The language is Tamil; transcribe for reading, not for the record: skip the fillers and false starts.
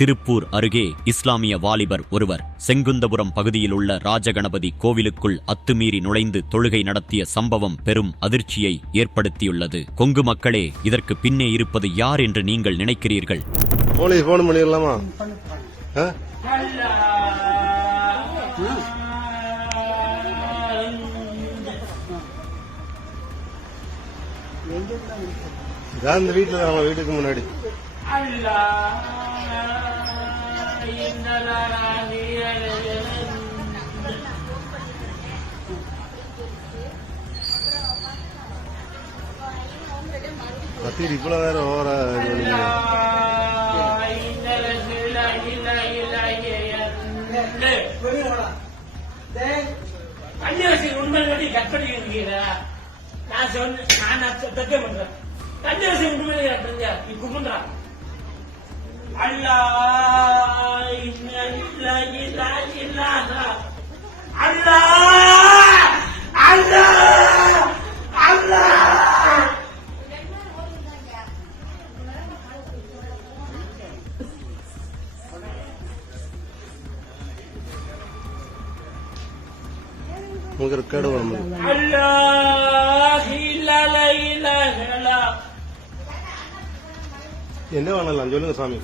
திருப்பூர் அருகே இஸ்லாமிய வாலிபர் ஒருவர் செங்குந்தபுரம் பகுதியில் உள்ள ராஜகணபதி கோவிலுக்குள் அத்துமீறி நுழைந்து தொழுகை நடத்திய சம்பவம் பெரும் அதிர்ச்சியை ஏற்படுத்தியுள்ளது. கொங்கு மக்களே, இதற்கு பின்னே இருப்பது யார் என்று நீங்கள் நினைக்கிறீர்கள்? போலீஸ் போன் பண்ணிடலாமா? இந்த வீட்டுல அவங்க வீட்டுக்கு முன்னாடி கத்திரி இப்ப வேற ஓர உண்மையிலே கற்பனை இருக்கிறீங்களா? நான் சொன்ன சத்தியம் பண்றேன். கன்னியாசி உண்மையிலே கும்பிடுறா அல்லா அல்லா அல்லா அல்லா உங்களுக்கு ரெக்கார்டு வரும். என்ன பண்ணலாம் சொல்லுங்க சாமி.